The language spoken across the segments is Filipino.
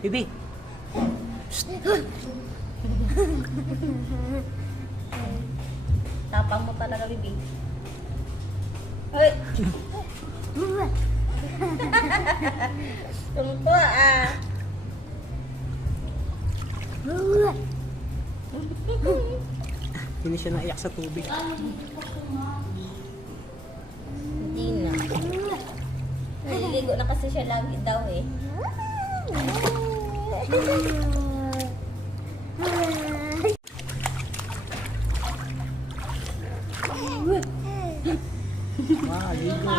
Bibi. Tapang mo talaga, Bibi. Ay! Tumpo ah. Hindi siya naiyak sa tubig. Hindi na. Naliligo na kasi siya lagi daw eh. Ligo.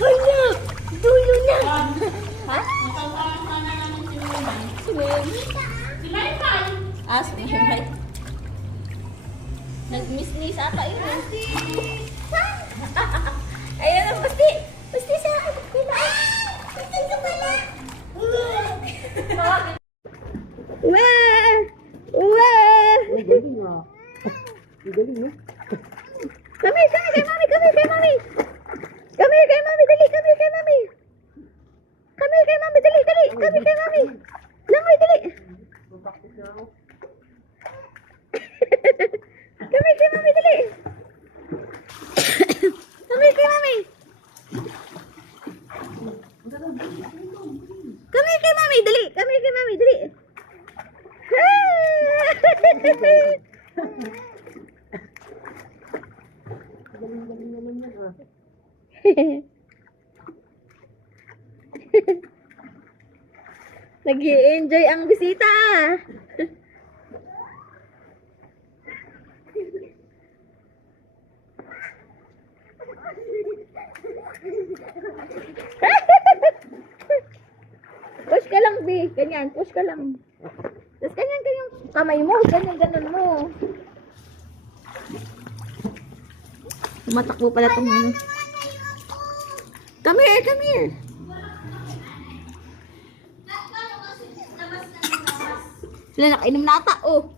Hala! Dulo na! Ha? Si May. Ah, si May. Nag-miss-miss ata yun eh. Ayan na, Basti! Basti sa akin! Basti ka pala! Wah! Wah! Uy, galing ah. Uy, galing eh. Come here kay mami! Come here kay mami! Come here kay mami! Dali! Come here kay mami! Come here kay mami! Dali! Dali! Come here kay mami! Langoy! Dali! Come here kay mami! Dali! Come here kay mami! Come here kay mami! Dali! Come here kay mami! Dali! Galing naman yan ah. Nag-i-enjoy ang bisita. Push ka lang, B. Ganyan, push ka lang. Tapos ganyan ka yung kamay mo. Ganyan mo. Tumatakbo pala itong ano. Come here, come here. Sila nakainom na ata, oh.